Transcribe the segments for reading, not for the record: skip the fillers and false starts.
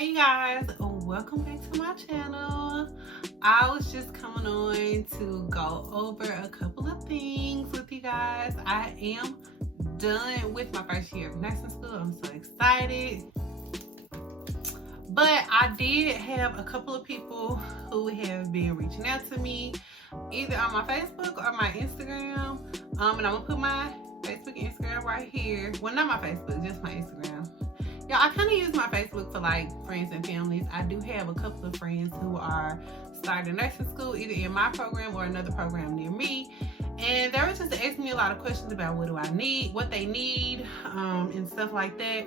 Hey guys, welcome back to my channel. I was just coming on to go over a couple of things with you guys. I am done with my first year of nursing school. I'm so excited. But I did have a couple of people who have been reaching out to me either on my Facebook or my Instagram. And I'm gonna put my Facebook and Instagram right here. Well, not my Facebook, just my Instagram. Yeah, I kind of use my Facebook for like friends and families. I do have a couple of friends who are starting nursing school, either in my program or another program near me. And they were just asking me a lot of questions about what do I need, what they need, and stuff like that.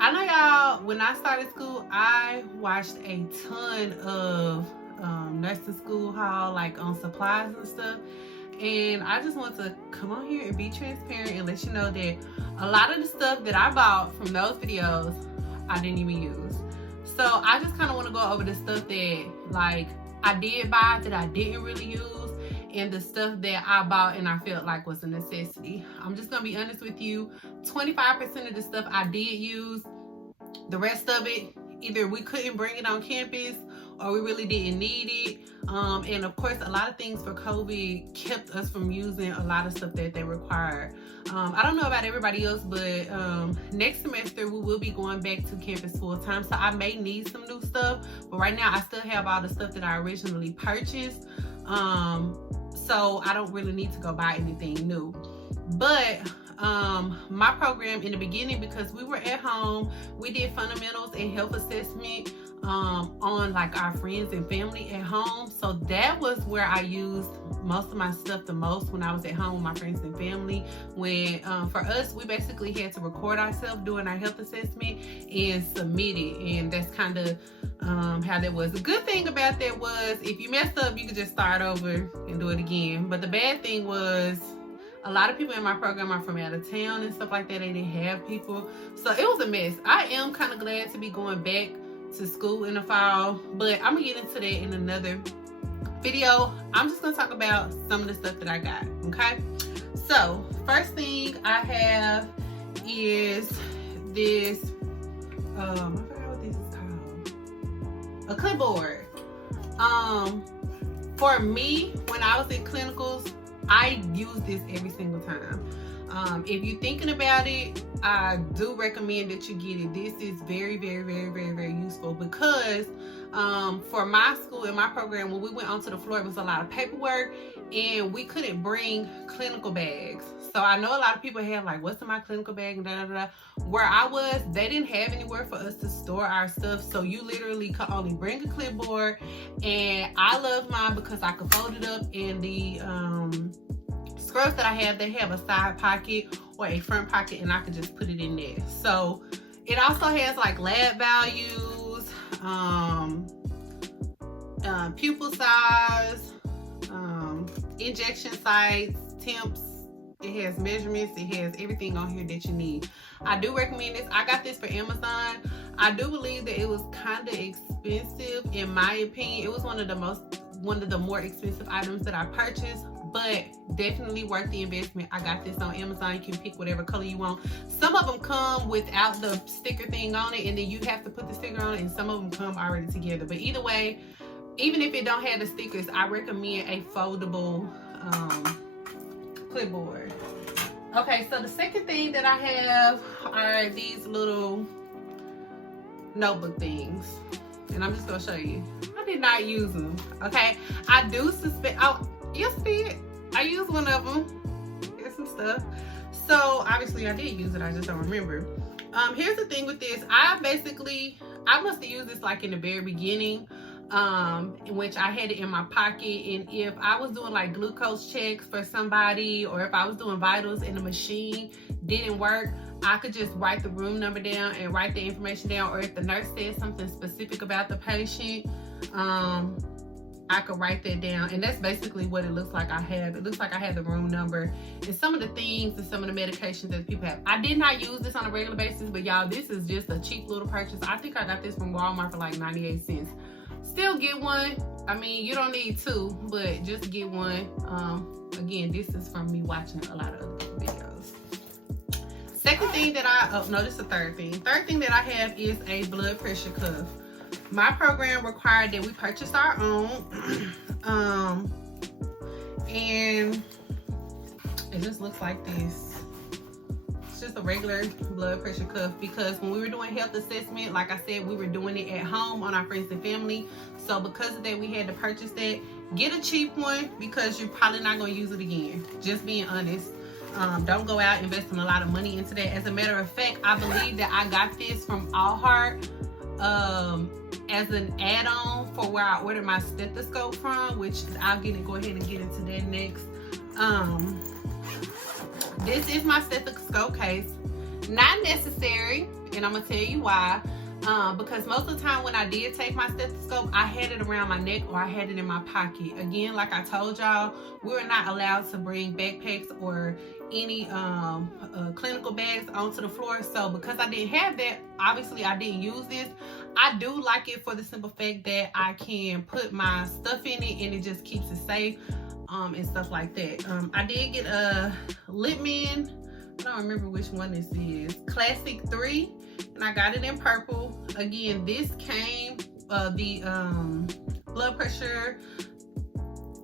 I know y'all, when I started school, I watched a ton of nursing school haul, like on supplies and stuff. And I just want to come on here and be transparent and let you know that a lot of the stuff that I bought from those videos, I didn't even use. So I just kind of want to go over the stuff that like I did buy that I didn't really use, and the stuff that I bought and I felt like was a necessity. I'm just going to be honest with you. 25% of the stuff I did use. The rest of it, either we couldn't bring it on campus or we really didn't need it. And of course, a lot of things for COVID kept us from using a lot of stuff that they required. I don't know about everybody else, but next semester we will be going back to campus full time. So I may need some new stuff, but right now I still have all the stuff that I originally purchased. So I don't really need to go buy anything new. But my program in the beginning, because we were at home, we did fundamentals and health assessment on like our friends and family at home. So that was where I used most of my stuff the most, when I was at home with my friends and family. When for us, we basically had to record ourselves doing our health assessment and submit it, and that's kind of how that was. The good thing about that was if you messed up, you could just start over and do it again. But the bad thing was, a lot of people in my program are from out of town and stuff like that. They didn't have people. So it was a mess. I am kind of glad to be going back to school in the fall, but I'm gonna get into that in another video. I'm just gonna talk about some of the stuff that I got, okay? So first thing I have is this, I forgot what this is called. A clipboard. For me, when I was in clinicals, I use this every single time. If you're thinking about it, I do recommend that you get it. This is very, very, very, very, very useful, because for my school and my program, when we went onto the floor, it was a lot of paperwork and we couldn't bring clinical bags. So I know a lot of people have like, what's in my clinical bag and da da da. Where I was, they didn't have anywhere for us to store our stuff. So you literally could only bring a clipboard, and I love mine because I could fold it up, and the scrubs that I have, they have a side pocket or a front pocket, and I could just put it in there. So it also has like lab values, pupil size, injection sites, temps. It has measurements. It has everything on here that you need. I do recommend this. I got this for Amazon. I do believe that it was kind of expensive, in my opinion. It was one of the more expensive items that I purchased, but definitely worth the investment. I got this on Amazon. You can pick whatever color you want. Some of them come without the sticker thing on it, and then you have to put the sticker on it, and some of them come already together. But either way, even if it don't have the stickers, I recommend a foldable clipboard. Okay, so the second thing that I have are these little notebook things, and I'm just gonna show you. I did not use them, okay? I do suspect, oh, you see it? I used one of them. Here's some stuff. So obviously I did use it, I just don't remember. Here's the thing with this. I must have used this like in the very beginning, in which I had it in my pocket, and if I was doing like glucose checks for somebody, or if I was doing vitals and the machine didn't work, I could just write the room number down and write the information down, or if the nurse said something specific about the patient, I could write that down. And that's basically what it looks like I have. It looks like I have the room number and some of the things and some of the medications that people have. I did not use this on a regular basis, but y'all, this is just a cheap little purchase. I think I got this from Walmart for like 98 cents. Still get one. I mean, you don't need two, but just get one. Again, this is from me watching a lot of other videos. Second thing that no, this is the third thing. Third thing that I have is a blood pressure cuff. My program required that we purchase our own. And it just looks like this. It's just a regular blood pressure cuff, because when we were doing health assessment, like I said, we were doing it at home on our friends and family. So because of that, we had to purchase that. Get a cheap one, because you're probably not going to use it again. Just being honest. Don't go out investing a lot of money into that. As a matter of fact, I believe that I got this from All Heart as an add-on for where I ordered my stethoscope from, which I'll go ahead and get into that next. This is my stethoscope case. Not necessary, and I'm gonna tell you why. Because most of the time when I did take my stethoscope, I had it around my neck or I had it in my pocket. Again, like I told y'all, we were not allowed to bring backpacks or any clinical bags onto the floor. So because I didn't have that, obviously I didn't use this. I do like it for the simple fact that I can put my stuff in it and it just keeps it safe and stuff like that. I did get a Littman, I don't remember which one this is, Classic 3, and I got it in purple. Again, this came, the blood pressure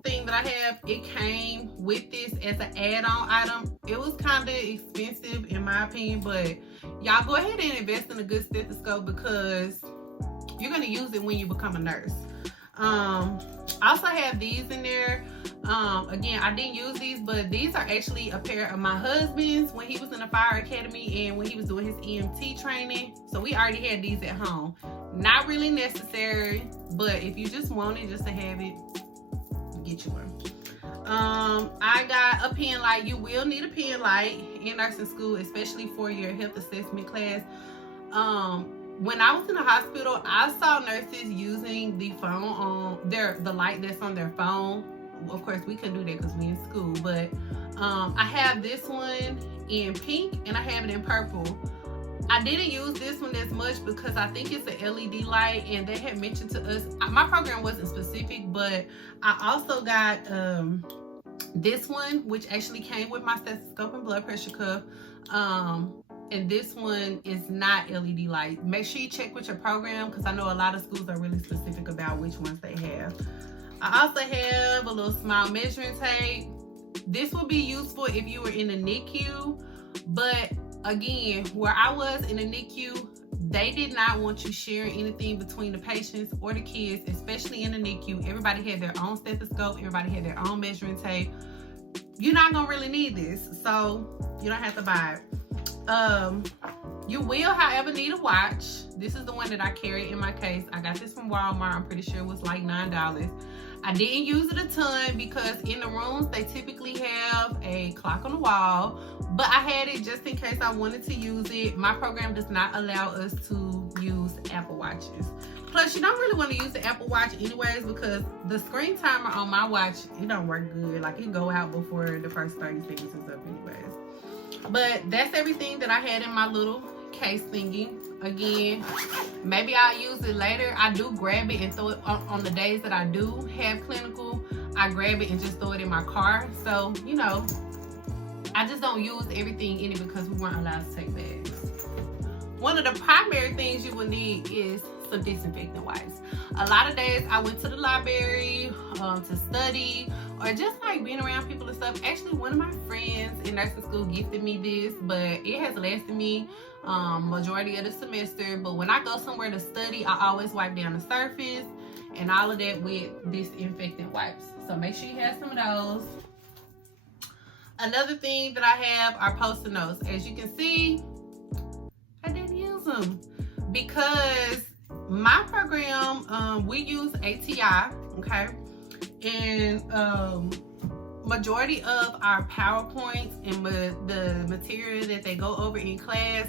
thing that I have, it came with this as an add-on item. It was kind of expensive in my opinion, but y'all go ahead and invest in a good stethoscope, because you're going to use it when you become a nurse. I also have these in there. Again, I didn't use these, but these are actually a pair of my husband's when he was in the fire academy and when he was doing his EMT training. So we already had these at home. Not really necessary, but if you just want it just to have it, get you one. I got a pen light. You will need a pen light in nursing school, especially for your health assessment class. When I was in the hospital, I saw nurses using the phone on the light that's on their phone. Of course, we couldn't do that because we're in school, but I have this one in pink and I have it in purple. I didn't use this one as much because I think it's an LED light, and they had mentioned to us, my program wasn't specific, but I also got this one, which actually came with my stethoscope and blood pressure cuff. And this one is not LED light. Make sure you check with your program, because I know a lot of schools are really specific about which ones they have. I also have a little small measuring tape. This will be useful if you were in the NICU, but again, where I was in the NICU, they did not want you sharing anything between the patients or the kids, especially in the NICU. Everybody had their own stethoscope, everybody had their own measuring tape. You're not gonna really need this, so you don't have to buy it. You will, however, need a watch. This is the one that I carry in my case. I got this from Walmart. I'm pretty sure it was like $9. I didn't use it a ton because in the rooms, they typically have a clock on the wall, but I had it just in case I wanted to use it. My program does not allow us to use Apple Watches. Plus, you don't really want to use the Apple Watch anyways, because the screen timer on my watch, it don't work good. Like, it go out before the first 30 seconds is up anyways. But that's everything that I had in my little case thingy. Again, maybe I'll use it later. I do grab it and throw it on the days that I do have clinical. I grab it and just throw it in my car. So, you know, I just don't use everything in it because we weren't allowed to take bags. One of the primary things you will need is some disinfectant wipes. A lot of days I went to the library to study, or just like being around people and stuff. Actually, one of my friends in nursing school gifted me this, but it has lasted me majority of the semester. But when I go somewhere to study, I always wipe down the surface and all of that with disinfectant wipes. So make sure you have some of those. Another thing that I have are Post-it notes. As you can see, I didn't use them because my program, we use ATI, okay? And majority of our PowerPoints and the material that they go over in class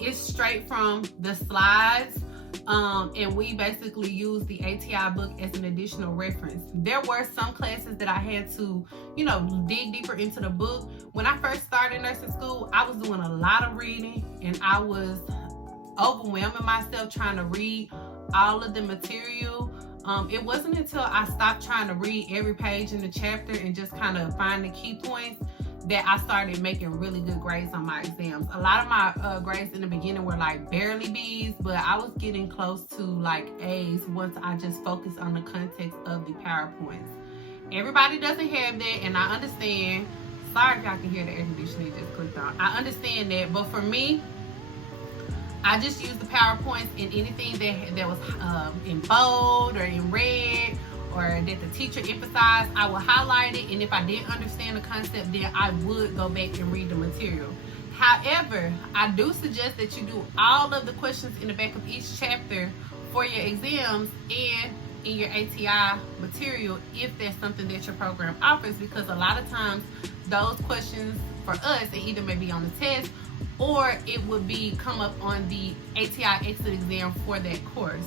is straight from the slides. And we basically use the ATI book as an additional reference. There were some classes that I had to, you know, dig deeper into the book. When I first started nursing school, I was doing a lot of reading and I was overwhelming myself trying to read all of the material. It wasn't until I stopped trying to read every page in the chapter and just kind of find the key points that I started making really good grades on my exams. A lot of my grades in the beginning were like barely B's, but I was getting close to like A's once I just focused on the context of the PowerPoints. Everybody doesn't have that, and I understand. Sorry if y'all can hear the air conditioning just clicked on. I understand that, but for me, I just used the PowerPoints in anything that was in bold or in red, or that the teacher emphasized. I would highlight it, and if I didn't understand the concept, then I would go back and read the material. However, I do suggest that you do all of the questions in the back of each chapter for your exams and in your ATI material if there's something that your program offers, because a lot of times those questions for us, it either may be on the test or it would be come up on the ATI exit exam for that course.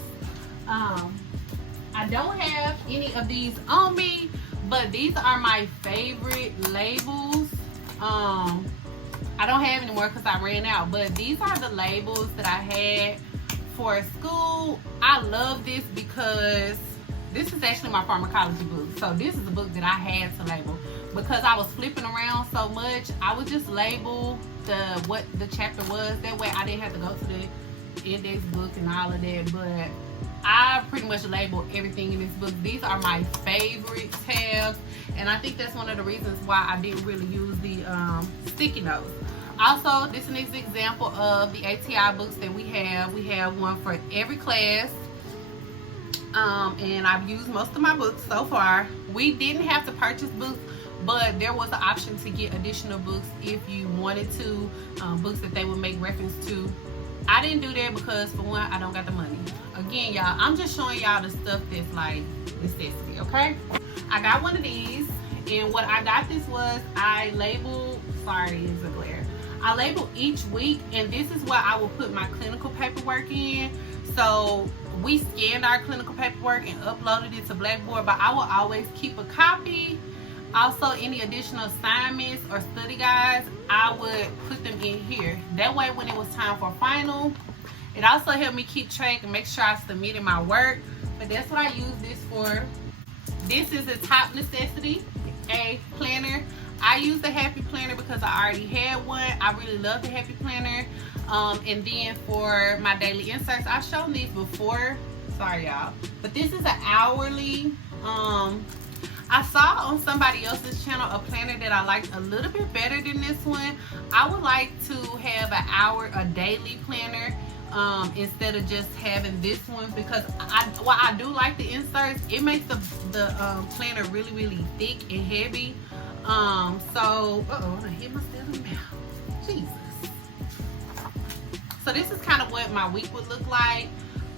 I don't have any of these on me, but these are my favorite labels. I don't have any more because I ran out, but these are the labels that I had for school. I love this because this is actually my pharmacology book. So this is a book that I had to label because I was flipping around so much. I would just label what the chapter was. That way I didn't have to go to the index book and all of that. But I pretty much labeled everything in this book. These are my favorite tabs, and I think that's one of the reasons why I didn't really use the sticky notes. Also, this is an example of the ATI books that we have. We have one for every class, and I've used most of my books so far. We didn't have to purchase books, but there was an option to get additional books if you wanted to, books that they would make reference to. I didn't do that because, for one, I don't got the money. Again, y'all, I'm just showing y'all the stuff that's like necessity, okay? I got one of these, and what I got this was I labeled, sorry, it's a glare. I labeled each week, and this is where I will put my clinical paperwork in. So we scanned our clinical paperwork and uploaded it to Blackboard, but I will always keep a copy. Also, any additional assignments or study guides, I would put them in here. That way, when it was time for final, it also helped me keep track and make sure I submitted my work. But that's what I use this for. This is a top necessity, a planner. I use the Happy Planner because I already had one. I really love the Happy Planner. And then for my daily inserts, I've shown these before. Sorry, y'all. But this is an hourly. I saw on somebody else's channel a planner that I liked a little bit better than this one. I would like to have a daily planner instead of just having this one, because while I do like the inserts, it makes the planner really, really thick and heavy. So, I hit myself in the mouth. Jesus. So this is kind of what my week would look like.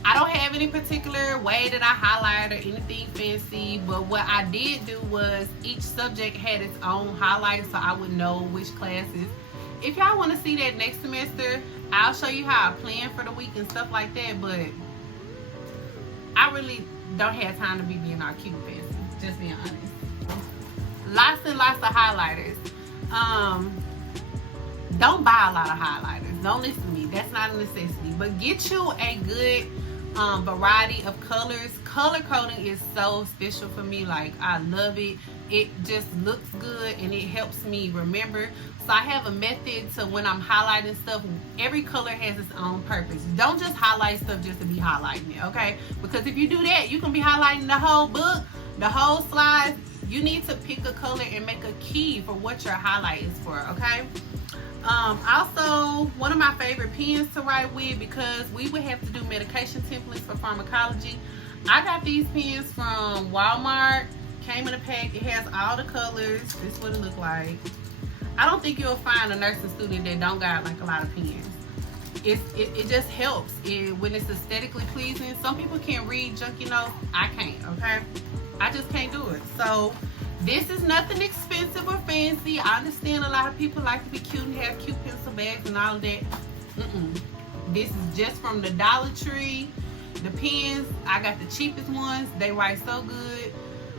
I don't have any particular way that I highlight or anything fancy, but what I did do was each subject had its own highlights, so I would know which classes. If y'all want to see that next semester, I'll show you how I plan for the week and stuff like that, but I really don't have time to be being all cute and fancy, just being honest. Lots and lots of highlighters. Don't buy a lot of highlighters. Don't listen to me. That's not a necessity. But get you a good variety of colors. Color coding is so special for me. Like, I love it. It just looks good and it helps me remember. So I have a method to when I'm highlighting stuff, every color has its own purpose. Don't just highlight stuff just to be highlighting it, okay? Because if you do that, you can be highlighting the whole book, the whole slides. You need to pick a color and make a key for what your highlight is for, okay? Also, one of my favorite pens to write with, because we would have to do medication templates for pharmacology. I got these pens from Walmart. Came in a pack. It has all the colors. This is what it look like. I don't think you'll find a nursing student that don't got like a lot of pens. It just helps when it's aesthetically pleasing. Some people can read junky notes. I can't, okay? I just can't do it. So this is nothing expensive or fancy. I understand a lot of people like to be cute and have cute pencil bags and all of that. This is just from the Dollar Tree. The pens, I got the cheapest ones. They write so good.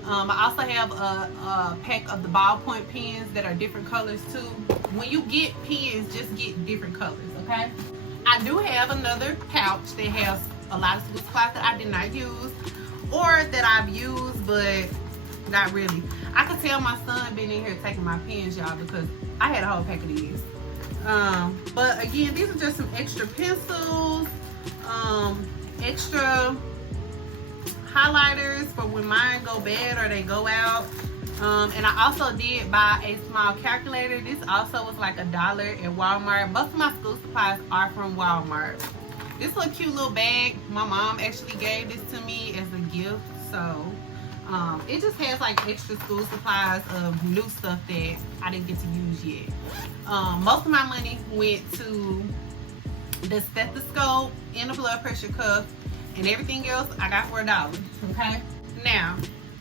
I also have a pack of the ballpoint pens that are different colors too. When you get pens, just get different colors, okay? I do have another pouch that has a lot of school supplies that I did not use or that I've used, but Not really. I could tell my son been in here taking my pens, y'all, because I had a whole pack of these. But again, these are just some extra pencils, extra highlighters for when mine go bad or they go out. And I also did buy a small calculator. This also was like $1 at Walmart. Most of my school supplies are from Walmart. This little cute little bag, my mom actually gave this to me as a gift. So it just has like extra school supplies of new stuff that I didn't get to use yet. Most of my money went to the stethoscope and the blood pressure cuff, and everything else I got for $1. Okay. Now,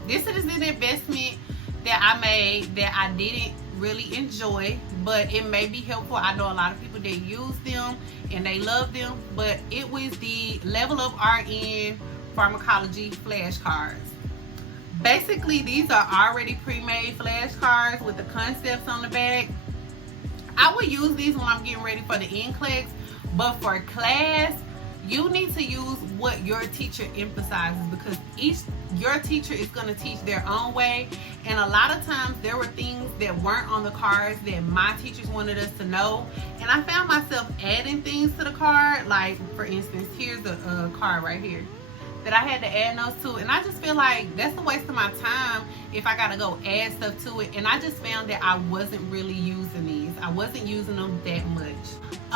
this is an investment that I made that I didn't really enjoy, but it may be helpful. I know a lot of people that use them and they love them, but it was the Level Up RN Pharmacology flashcards. Basically, these are already pre-made flashcards with the concepts on the back. I would use these when I'm getting ready for the NCLEX, but for class, you need to use what your teacher emphasizes, because your teacher is going to teach their own way, and a lot of times there were things that weren't on the cards that my teachers wanted us to know, and I found myself adding things to the card. Like, for instance, here's a card right here that I had to add notes to, and I just feel like that's a waste of my time if I gotta go add stuff to it. And I just found that I wasn't really using these. I wasn't using them that much.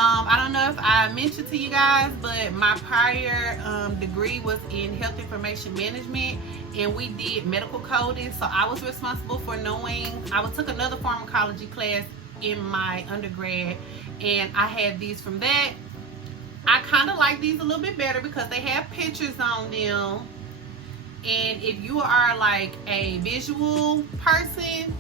I don't know if I mentioned to you guys, but my prior degree was in health information management, and we did medical coding. So I was responsible for knowing, I took another pharmacology class in my undergrad, and I had these from that. I kind of like these a little bit better because they have pictures on them, and if you are like a visual person,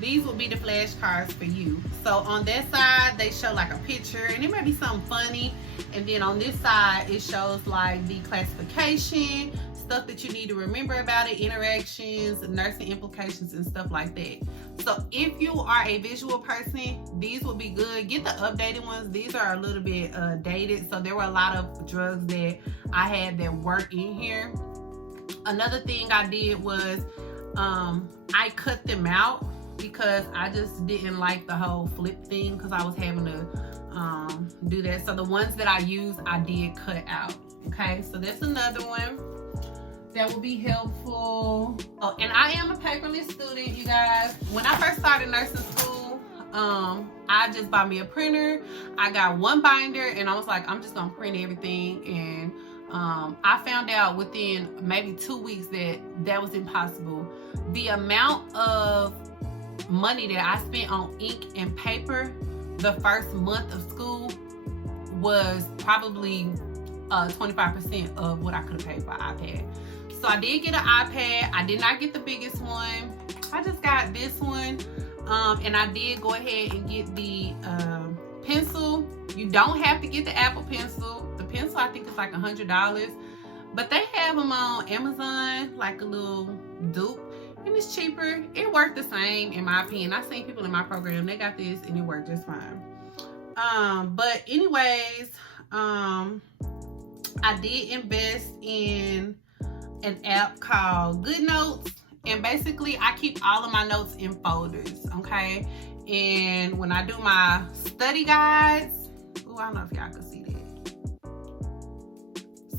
these will be the flashcards for you. So on that side, they show like a picture, and it may be something funny, and then on this side, it shows like the classification, stuff that you need to remember about it, interactions, nursing implications, and stuff like that. So if you are a visual person, these will be good. Get the updated ones. These are a little bit dated, so there were a lot of drugs that I had that weren't in here. Another thing I did was I cut them out because I just didn't like the whole flip thing, because I was having to do that. So the ones that I used, I did cut out. Okay, so that's another one that will be helpful. Oh, and I am a paperless student, you guys. When I first started nursing school, I just bought me a printer. I got one binder, and I was like, I'm just gonna print everything. And I found out within maybe 2 weeks that that was impossible. The amount of money that I spent on ink and paper the first month of school was probably 25% of what I could have paid for an iPad. So I did get an iPad. I did not get the biggest one. I just got this one. And I did go ahead and get the pencil. You don't have to get the Apple Pencil. The pencil, I think, is like $100. But they have them on Amazon, like a little dupe. And it's cheaper. It worked the same, in my opinion. I've seen people in my program, they got this, and it worked just fine. But anyways, I did invest in an app called Good Notes, and basically I keep all of my notes in folders, okay? And when I do my study guides, I don't know if y'all can see that.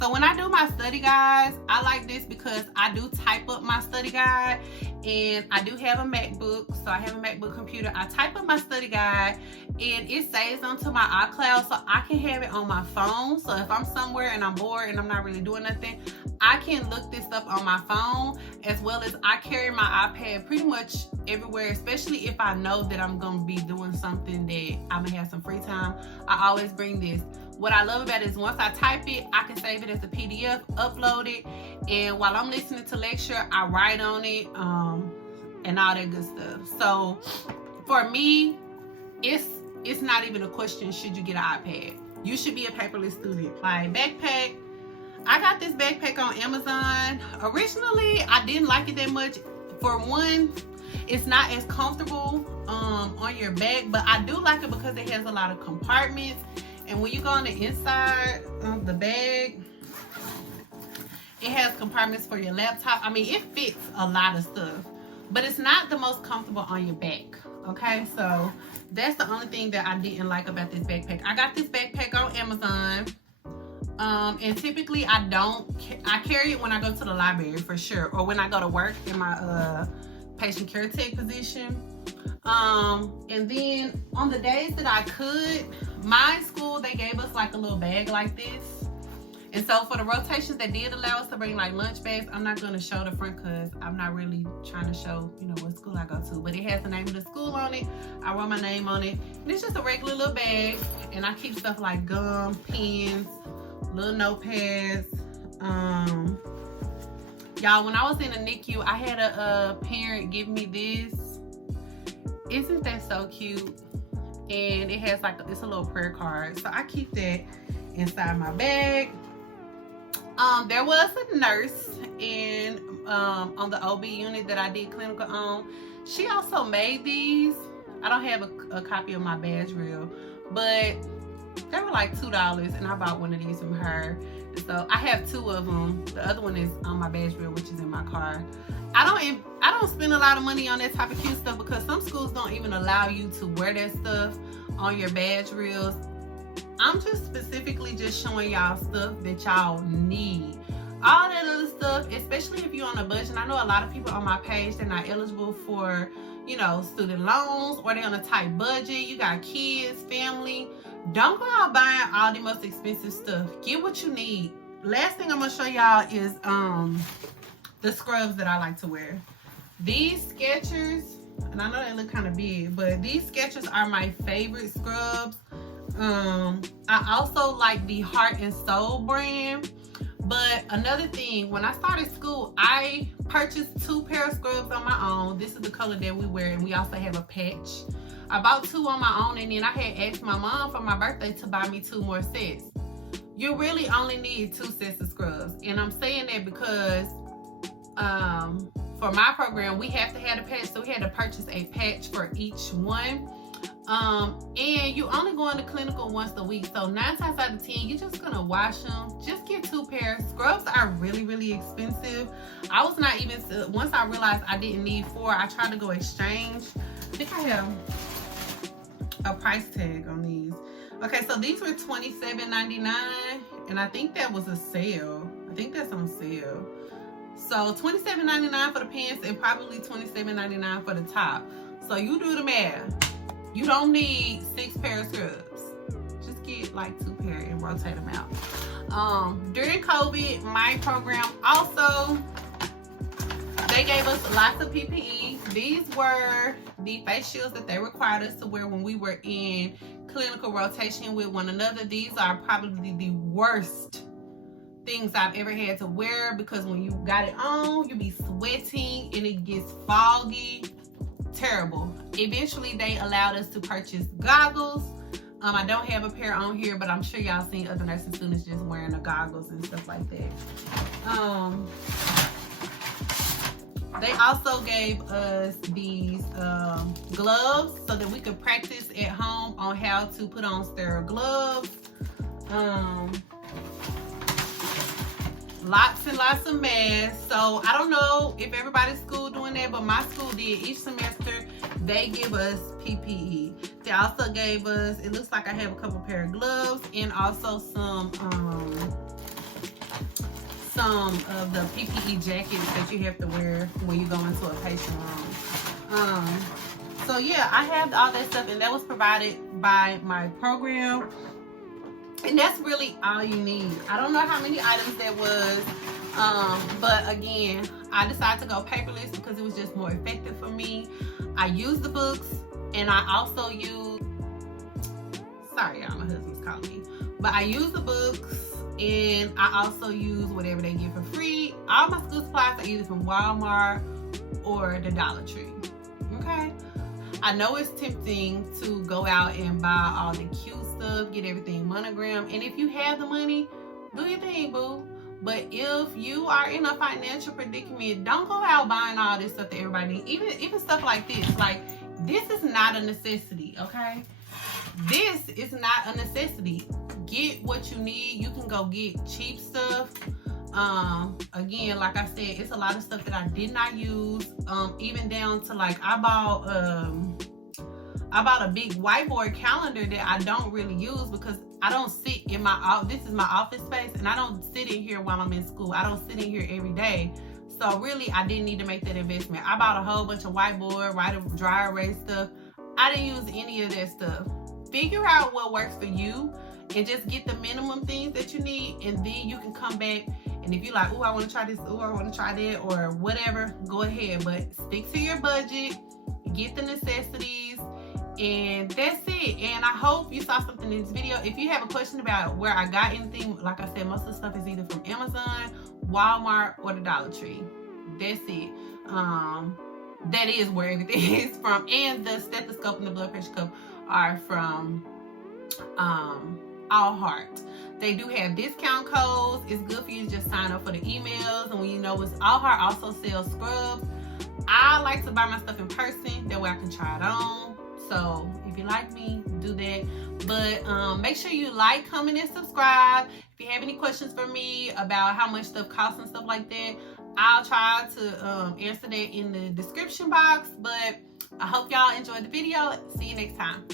So when I do my study guides, I like this because I do type up my study guide, and I do have a MacBook, so I have a MacBook computer. I type up my study guide, and it saves onto my iCloud, so I can have it on my phone. So if I'm somewhere and I'm bored and I'm not really doing nothing, I can look this up on my phone, as well as I carry my iPad pretty much everywhere, especially if I know that I'm gonna be doing something that I'm gonna have some free time. I always bring this. What I love about it is once I type it, I can save it as a PDF, upload it, and while I'm listening to lecture, I write on it, and all that good stuff. So for me, it's not even a question, should you get an iPad? You should be a paperless student. My backpack, I got this backpack on Amazon. Originally, I didn't like it that much. For one, it's not as comfortable on your back, but I do like it because it has a lot of compartments. And when you go on the inside of the bag, it has compartments for your laptop. I mean, it fits a lot of stuff. but it's not the most comfortable on your back. Okay, so that's the only thing that I didn't like about this backpack. I got this backpack on Amazon. And typically I carry it when I go to the library for sure, or when I go to work in my patient care tech position. And then on the days that I could, my school, they gave us like a little bag like this. And so for the rotations that did allow us to bring like lunch bags, I'm not going to show the front because I'm not really trying to show, you know, what school I go to. But it has the name of the school on it. I wrote my name on it. And it's just a regular little bag. And I keep stuff like gum, pens, little notepads. Y'all, when I was in the NICU, I had a parent give me this. Isn't that so cute? And it has like, it's a little prayer card. So I keep that inside my bag. There was a nurse in on the OB unit that I did clinical on. She also made these. I don't have a copy of my badge reel, but they were like $2, and I bought one of these from her. So I have 2 of them. The other one is on my badge reel, which is in my car. I don't spend a lot of money on that type of cute stuff because some schools don't even allow you to wear that stuff on your badge reels. I'm just specifically just showing y'all stuff that y'all need. All that other stuff, especially if you're on a budget. I know a lot of people on my page, they're not eligible for, you know, student loans, or they're on a tight budget. You got kids, family. Don't go out buying all the most expensive stuff. Get what you need. Last thing I'm gonna show y'all is the scrubs that I like to wear. These Skechers, and I know they look kind of big, but these Skechers are my favorite scrubs. I also like the Heart and Soul brand. But another thing, when I started school, I purchased 2 pair of scrubs on my own. This is the color that we wear, and we also have a patch. I bought 2 on my own, and then I had asked my mom for my birthday to buy me 2 more sets. You really only need 2 sets of scrubs. And I'm saying that because for my program, we have to have a patch, so we had to purchase a patch for each one. And you only go into clinical once a week, so 9 times out of 10 you're just gonna wash them. Just get 2 pairs. Scrubs are really expensive. I was not even, once I realized I didn't need 4, I tried to go exchange. I think I have a price tag on these. Okay, so these were $27.99, and I think that was a sale. I think that's on sale. So $27.99 for the pants and probably $27.99 for the top. So you do the math. You don't need 6 pair of scrubs. Just get like 2 pair and rotate them out. During COVID, my program also, they gave us lots of PPE. These were the face shields that they required us to wear when we were in clinical rotation with one another. These are probably the worst things I've ever had to wear because when you got it on, you be sweating and it gets foggy. Terrible. Eventually they allowed us to purchase goggles. I don't have a pair on here, but I'm sure y'all seen other nursing students just wearing the goggles and stuff like that. They also gave us these gloves so that we could practice at home on how to put on sterile gloves. Lots and lots of masks. So I don't know if everybody's school doing that, but my school did. Each semester they give us PPE. They also gave us, it looks like I have a couple pair of gloves and also some of the PPE jackets that you have to wear when you go into a patient room. So yeah, I have all that stuff, and that was provided by my program. And that's really all you need. I don't know how many items that was, but again, I decided to go paperless because it was just more effective for me. I used the books, and I also used, sorry y'all, my husband's calling me, but I used the books, and I also use whatever they give for free. All my school supplies are either from Walmart or the Dollar Tree, okay? I know it's tempting to go out and buy all the cute stuff, get everything monogrammed, and if you have the money, do your thing, boo. But if you are in a financial predicament, don't go out buying all this stuff that everybody needs. Even stuff like this. Like, this is not a necessity, okay? This is not a necessity. Get what you need. You can go get cheap stuff. Again, like I said, it's a lot of stuff that I did not use. Even down to like I bought a big whiteboard calendar that I don't really use because I don't sit in my this is my office space, and I don't sit in here while I'm in school. I don't sit in here every day. So really, I didn't need to make that investment. I bought a whole bunch of whiteboard, dry erase stuff. I didn't use any of that stuff. Figure out what works for you and just get the minimum things that you need, and then you can come back. And if you're like, oh, I want to try this, oh, I want to try that, or whatever, go ahead. But stick to your budget, get the necessities, and that's it. And I hope you saw something in this video. If you have a question about where I got anything, like I said, most of the stuff is either from Amazon, Walmart, or the Dollar Tree. That's it. That is where everything is from. And the stethoscope and the blood pressure cup are from All Heart. They do have discount codes. It's good for you to just sign up for the emails. And when you know it's All Heart also sells scrubs. I like to buy my stuff in person. That way I can try it on. So if you like me, do that. But make sure you like, comment, and subscribe. If you have any questions for me about how much stuff costs and stuff like that, I'll try to answer that in the description box. But I hope y'all enjoyed the video. See you next time.